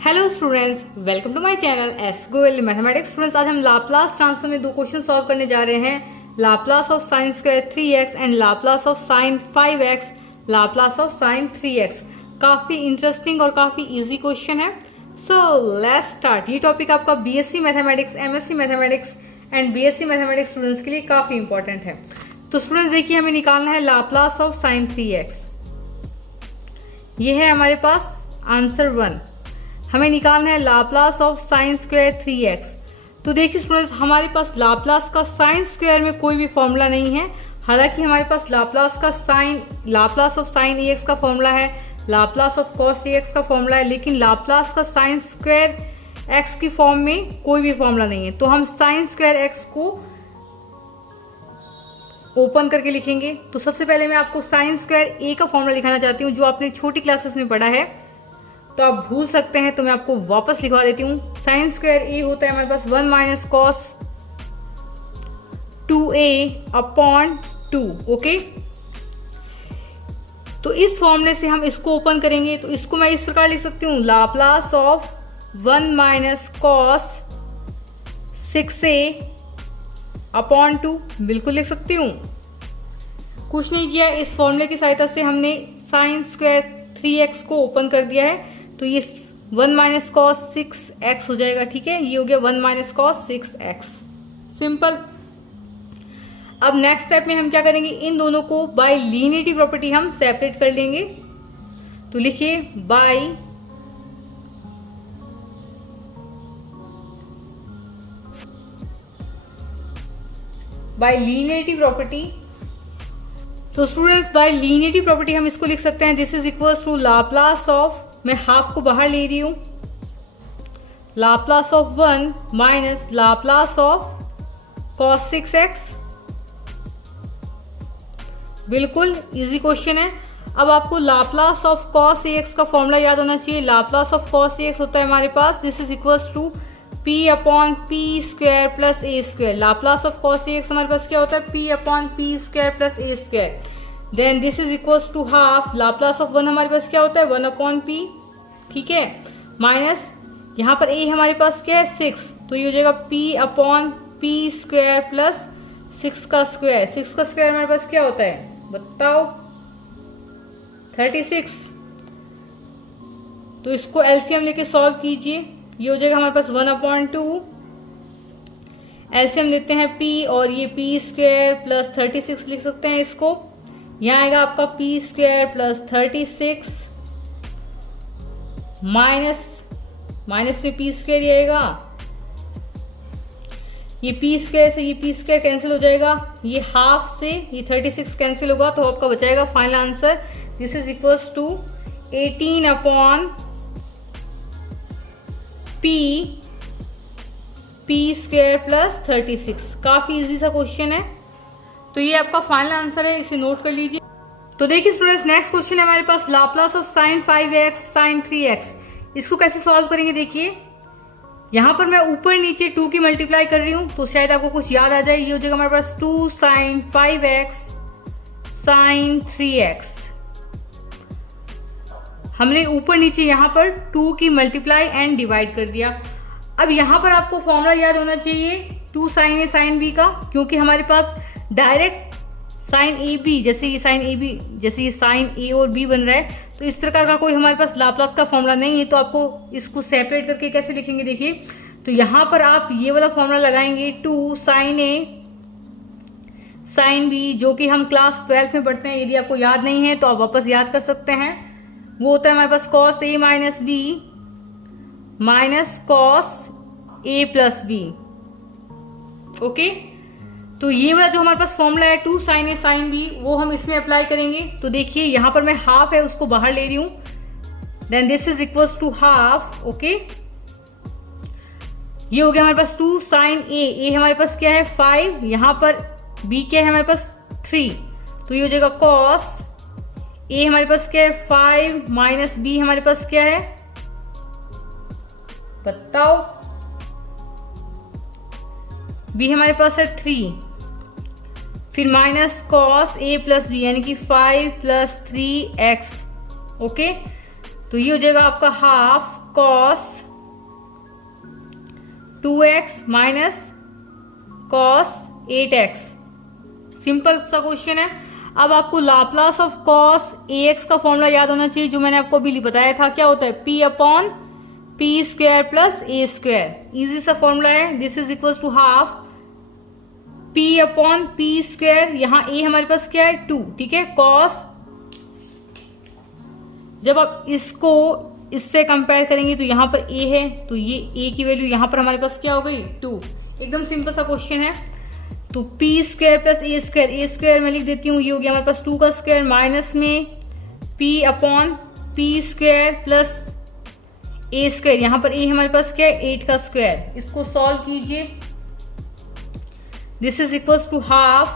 Hello students, welcome to my channel S Goyal mathematics. Students, आज हम Laplace transform में दो क्वेश्चन सॉल्व करने जा रहे हैं। Laplace of sine square 3x and Laplace of sine 5x, Laplace of sign 3x। काफी इंटरेस्टिंग और काफी इजी क्वेश्चन है। So let's start. ये टॉपिक आपका BSc mathematics, MSc mathematics and BSc mathematics students के लिए काफी इंपॉर्टेंट है। तो स्टूडेंट्स देखिए, हमें निकालना है लाप्लास ऑफ साइन 3x। ये है हमारे पास आंसर 1। हमें निकालना है Laplace of sine square 3x। तो देखिए स्टूडेंट्स, हमारे पास लाप्लास का साइन स्क्वायर में कोई भी फॉर्मूला नहीं है। हालांकि हमारे पास लाप्लास ऑफ साइन ex का फॉर्मूला है, लाप्लास ऑफ कॉस ex का फॉर्मूला है, लेकिन लाप्लास का साइन स्क्वायर x की फॉर्म में कोई भी फॉर्मूला नहीं है। तो हम साइन स्क्वायर x को ओपन करके लिखेंगे। तो सबसे पहले मैं आपको साइन स्क्वायर a का फॉर्मूला लिखाना चाहती हूँ, जो आपने छोटी क्लासेस में पढ़ा है, तो आप भूल सकते हैं, तो मैं आपको वापस लिखवा देती हूँ। साइन स्क्वायर ए होता है हमारे पास 1 minus cos 2a upon 2। Okay, तो इस फॉर्मूले से हम इसको ओपन करेंगे। तो इसको मैं इस प्रकार लिख सकती हूँ, Laplace of 1 minus cos 6a upon 2। बिल्कुल लिख सकती हूँ, कुछ नहीं किया। इस फॉर्मूले की सहायता से हमने साइन स्क्वायर 3x को ओपन कर दिया है। तो ये 1 माइनस कॉस 6x हो जाएगा। ठीक है, ये हो गया 1 माइनस कॉस 6x। सिंपल। अब नेक्स्ट स्टेप में हम क्या करेंगे, इन दोनों को बाय लीनियरिटी प्रॉपर्टी हम सेपरेट कर लेंगे। तो लिखिए बाय लीनियरिटी प्रॉपर्टी। तो स्टूडेंट्स, बाय लीनियरिटी प्रॉपर्टी हम इसको लिख सकते हैं, this is equals to Laplace of, मैं हाफ को बाहर ले रही हूं, Laplace of 1 minus Laplace of cos 6x। बिल्कुल इजी क्वेश्चन है। अब आपको लाप्लास ऑफ कॉस ax का फॉर्मूला याद होना चाहिए। लाप्लास ऑफ कॉस ax होता है हमारे पास, this is equals to p upon P square plus a square. Laplace of cos ax हमारे पास क्या होता है, p upon P square plus a square. Then this is equals to half, Laplace of 1 हमारे पास क्या होता है, 1 अपॉन p। ठीक है, माइनस यहाँ पर a हमारे पास क्या है, 6। तो ये हो जाएगा p upon P square plus 6 का स्क्वायर। 6 का स्क्वायर हमारे पास क्या होता है, बताओ, 36। तो इसको एलसीएम लेके सॉल्व कीजिए। ये हो जाएगा हमारे पास 1 अपॉन 2। एलसीएम लेते हैं p, और ये पी स्क्वायर प्लस 36 लिख सकते हैं इसको। यहाँ आएगा आपका पी स्क्वायर प्लस 36 माइनस में पी स्क्वायर ही आएगा। ये पी स्क्वायर से ये पी स्क्वायर कैंसिल हो जाएगा, ये हाफ से ये 36 कैंसिल होगा, तो आपका बचाएगा final answer, this is equals to 18 upon P square plus 36। काफी इजी सा क्वेश्चन है। तो ये आपका फाइनल आंसर है, इसे नोट कर लीजिए। तो देखिए स्टूडेंट्स, नेक्स्ट क्वेश्चन है हमारे पास Laplace of sine 5x sine 3x। इसको कैसे सॉल्व करेंगे, देखिए यहां पर मैं ऊपर नीचे 2 की मल्टीप्लाई कर रही हूं, तो शायद आपको कुछ याद आ जाए। ये हो जाएगा हमारे पास 2 साइन 5x साइन 3x। हमने ऊपर नीचे यहां पर 2 की मल्टीप्लाई एंड डिवाइड कर दिया। अब यहां पर आपको फॉर्मूला याद होना चाहिए 2 साइन ए साइन बी का, क्योंकि हमारे पास डायरेक्ट साइन ए बी, जैसे ये साइन ए और बी बन रहा है, तो इस प्रकार का कोई हमारे पास लाप्लास का फॉर्मूला नहीं है। तो आपको इसको सेपरेट करके कैसे लिखेंगे, देखिए, तो यहां पर आप ये वाला फॉर्मूला लगाएंगे 2 साइन ए साइन बी, जो कि हम क्लास 12 में पढ़ते हैं। यदि आपको याद नहीं है तो आप वापस याद कर सकते हैं। वो होता है हमारे पास cos A minus B minus cos A plus B. Okay, तो ये वाला जो हमारे पास फॉर्मूला है 2 साइन ए साइन बी, वो हम इसमें अप्लाई करेंगे। तो देखिए यहां पर मैं हाफ है उसको बाहर ले रही हूं, then this is equals to half. Okay, ये हो गया हमारे पास 2 साइन ए हमारे पास क्या है 5, यहां पर b क्या है हमारे पास 3, तो ये हो जाएगा कॉस ए हमारे पास क्या है 5 माइनस बी हमारे पास क्या है, बताओ, b हमारे पास है 3, फिर minus cos A plus B यानी कि 5 प्लस 3x। ओके, तो ये हो जाएगा आपका half cos 2x minus cos 8x। Simple सा क्वेश्चन है। अब आपको लाप्लास ऑफ कॉस ax का फॉर्मूला याद होना चाहिए, जो मैंने आपको अभी बताया था। क्या होता है? p upon P square plus a square. Easy सा फॉर्मूला है। This is equal to half p upon P square, यहाँ a हमारे पास क्या है? 2, ठीक है। कॉस, जब आप इसको इससे कंपेयर करेंगे तो यहाँ पर a है, तो ये a की वैल्यू यहाँ पर हमारे पास क्या हो गई? 2। एकदम सिंपल सा क्वेश्चन है। तो P square plus a square मैं लिख देती हूँ, ये हो गया हमारे पास 2 का स्क्वायर माइनस में p upon P square plus a square. यहाँ पर a हमारे पास क्या है? 8 का स्क्वायर। इसको सॉल्व कीजिए। This is equal to half,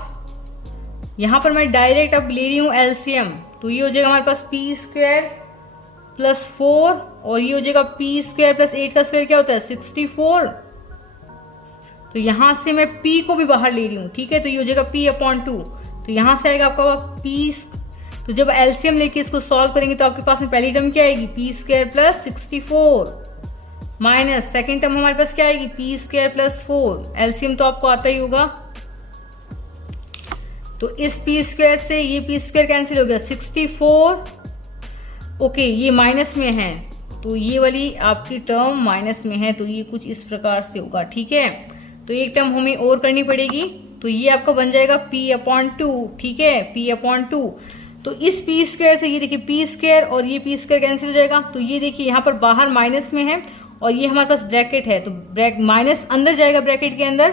यहाँ पर मैं डायरेक्ट अब ले रही हूँ एलसीएम, तो ये हो जाएगा हमारे पास पी स्क्वायर प्लस 4 और ये हो जाएगा पी स्क्वायर प्लस 8 का स्क्वायर क्या होता है? 64। तो यहां से मैं p को भी बाहर ले रही हूँ, ठीक है। तो ये हो जाएगा p अपॉन 2, तो यहां से आएगा आपका p। तो जब एलसीएम लेके इसको सॉल्व करेंगे तो आपके पास में पहली टर्म क्या आएगी? P square plus 64 minus second term हमारे पास क्या आएगी? P square plus 4। एलसीएम तो आपको आता ही होगा। तो इस पी स्क्वायर से ये पी स्क्वायर कैंसिल हो गया, 64। ओके, ये माइनस में है, तो ये वाली आपकी टर्म माइनस में है, तो ये कुछ इस प्रकार से होगा, ठीक है। तो एक टर्म हमें और करनी पड़ेगी, तो ये आपका बन जाएगा p अपॉन 2, ठीक है, p अपॉन 2। तो इस पी स्क्वायर से ये देखिए पी स्क्वायर और ये पी स्क्वायर कैंसिल हो जाएगा, तो ये देखिए यहाँ पर बाहर माइनस में है और ये हमारे पास ब्रैकेट है, तो माइनस अंदर जाएगा ब्रैकेट के अंदर,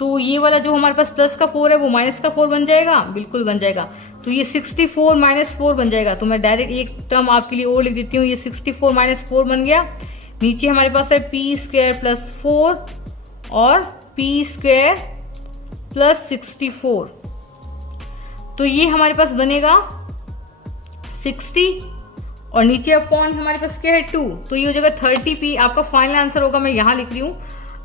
तो ये वाला जो हमारे पास प्लस का 4 है वो माइनस का 4 बन जाएगा, बिल्कुल बन जाएगा। तो ये 64 माइनस 4 बन जाएगा। तो मैं डायरेक्ट एक टर्म आपके लिए और लिख देती हूँ, ये 64 माइनस 4 बन गया। नीचे हमारे पास है पी स्क्वायर प्लस 4 और पी स्क्वायर प्लस 64, तो ये हमारे पास बनेगा 60 और नीचे अपॉन हमारे पास क्या है? 2, तो ये हो जाएगा 30p। आपका फाइनल आंसर होगा, मैं यहां लिख रही हूं,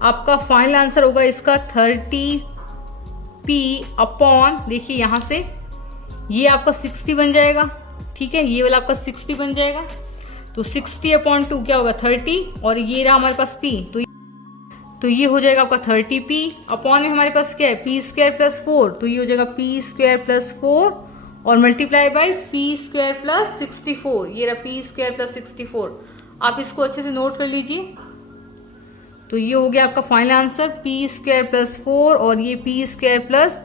आपका फाइनल आंसर होगा इसका 30p अपॉन, देखिए यहां से ये आपका 60 बन जाएगा, ठीक है, ये वाला आपका 60 बन जाएगा। तो 60 अपॉन 2 क्या होगा? 30 और ये रहा हमारे पास p, तो ये हो जाएगा आपका 30p अपॉन में हमारे पास क्या है? पी स्क्वायर प्लस 4, तो ये हो जाएगा पी स्क्वायर प्लस 4 और multiply by P square plus 64। ये रहा पी स्क्वायर प्लस 64। आप इसको अच्छे से नोट कर लीजिए। तो ये हो गया आपका final answer, P square plus 4 और ये पी स्क्वायर प्लस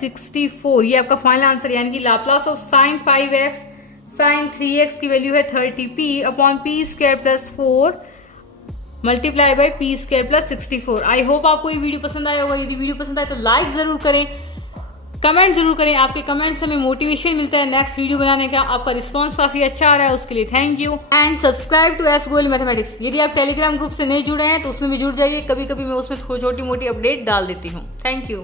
64। ये आपका फाइनल आंसर, यानी कि Laplace of sine 5x sine 3x की वैल्यू है 30p upon P square plus 4 multiply by P square plus 64। I hope आपको ये वीडियो पसंद आया होगा। यदि वीडियो पसंद आए तो लाइक जरूर करें, कमेंट जरूर करें। आपके कमेंट से हमें मोटिवेशन मिलता है नेक्स्ट वीडियो बनाने का। आपका रिस्पांस काफी अच्छा आ रहा है, उसके लिए thank you. And subscribe to S Goyal mathematics. यदि आप टेलीग्राम ग्रुप से नहीं जुड़े हैं तो उसमें भी जुड़ जाइए, कभी कभी मैं उसमें छोटी मोटी अपडेट डाल देती हूँ। Thank you.